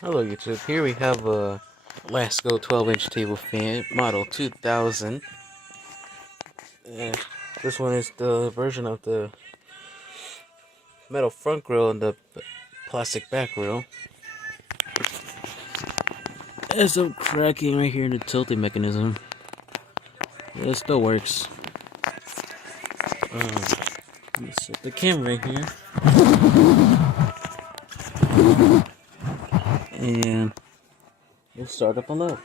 Hello YouTube, here we have a Lasko 12-inch table fan, model 2000. And this one is the version of the metal front grille and the plastic back grille. There's some cracking right here in the tilting mechanism. It still works. Let's set the camera right here. And we'll start up and up.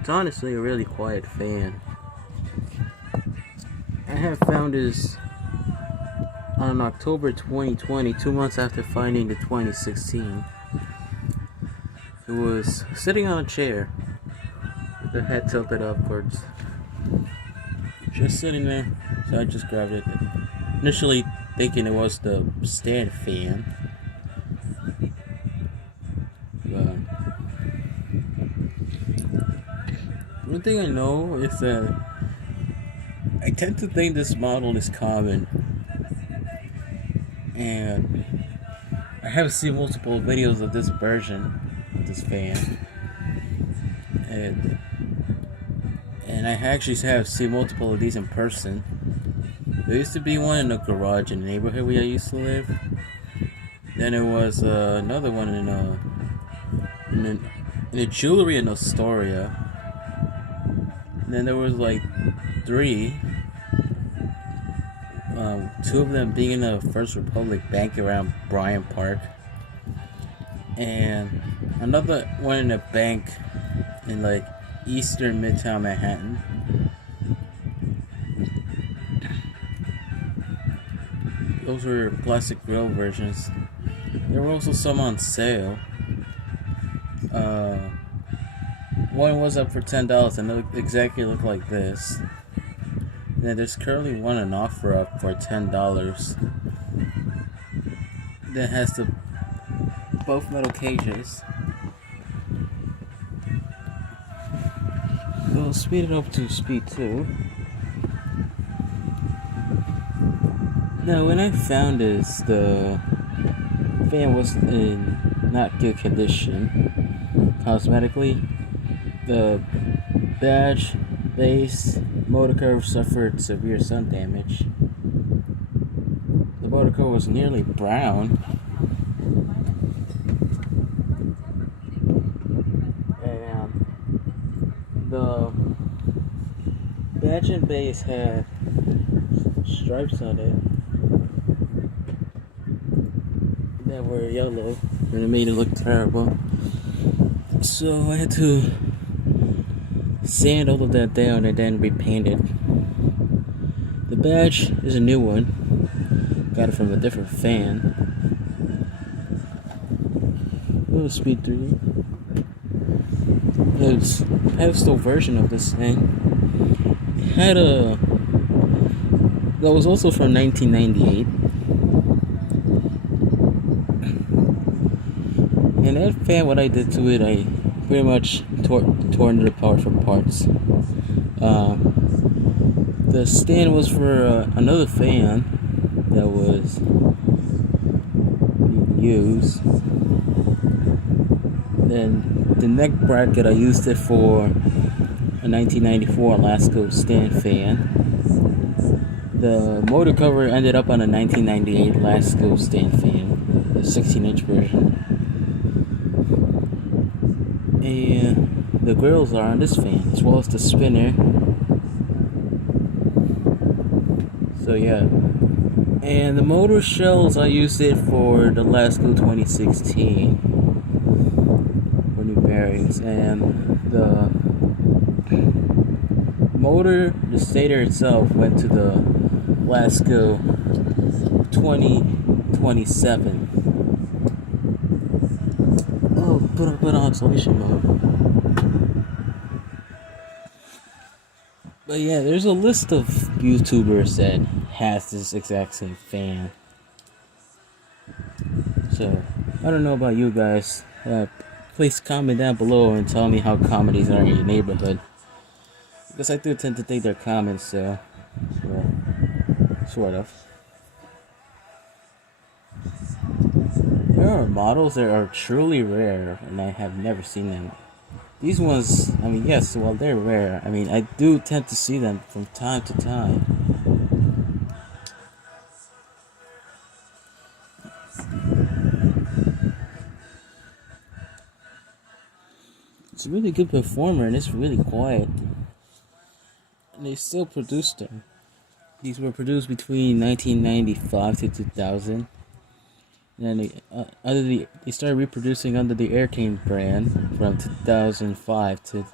It's honestly a really quiet fan. I have found this on October 2020, 2 months after finding the 2016. It was sitting on a chair with the head tilted upwards. Just sitting there, so I just grabbed it. Initially thinking it was the stand fan. But one thing I know is that I tend to think this model is common. And I have seen multiple videos of this version of this fan. And I actually have seen multiple of these in person. There used to be one in a garage in the neighborhood where I used to live. Then there was another one in a jewelry in Astoria. And then there was like 3. 2 of them being in a First Republic bank around Bryant Park. And another one in a bank in like eastern Midtown Manhattan. Those were plastic grill versions. There were also some on sale. One was up for $10 and it exactly looked like this. And there's currently one on offer up for $10 that has the both metal cages. We'll speed it up to speed 2. Now, when I found this, the fan was in not good condition cosmetically. The badge, base, motor curve suffered severe sun damage. The motor curve was nearly brown. And the badge and base had stripes on it that were yellow, and it made it look terrible. So I had to sand all of that down and then repaint it. The badge is a new one. Got it from a different fan. Little speed 3. It's a pedestal version of this thing. It had a that was also from 1998. And that fan, what I did to it, I pretty much torn it apart from parts. The stand was for another fan that was being used. Then the neck bracket, I used it for a 1994 Lasko stand fan. The motor cover ended up on a 1998 Lasko stand fan, the 16-inch version. And the grills are on this fan, as well as the spinner. So yeah. And the motor shells, I used it for the Lasko 2016 for new bearings. And the motor, the stator itself, went to the Lasko 2027. Oh, put on isolation mode. But yeah, there's a list of YouTubers that has this exact same fan. So, I don't know about you guys. Please comment down below and tell me how comedies are in your neighborhood. Because I do tend to think they're common, so. sort of. There are models that are truly rare, and I have never seen them. These ones, I mean, yes, well, they're rare. I mean, I do tend to see them from time to time. It's a really good performer, and it's really quiet. And they still produce them. These were produced between 1995 to 2000. And then they started reproducing under the Aircane brand from 2005 to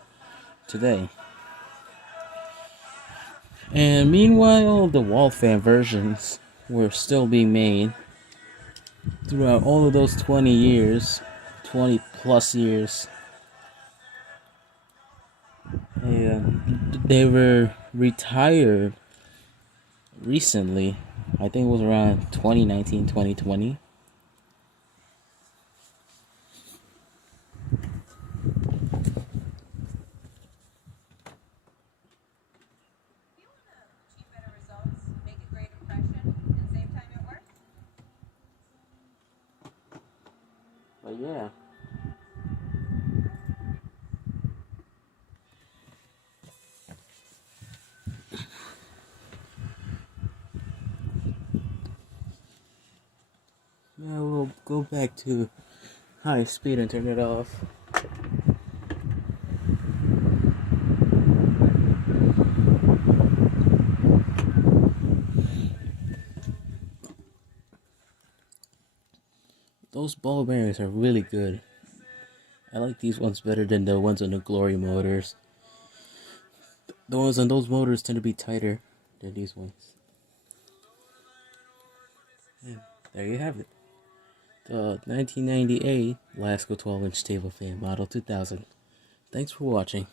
today. And meanwhile, the wall fan versions were still being made throughout all of those 20 years, 20 plus years. They were retired recently. I think it was around 2019, 2020. But yeah. Now we'll go back to high speed and turn it off. Those ball bearings are really good. I like these ones better than the ones on the Glory motors. The ones on those motors tend to be tighter than these ones. And there you have it. The 1998 Lasko 12-inch table fan model 2000. Thanks for watching.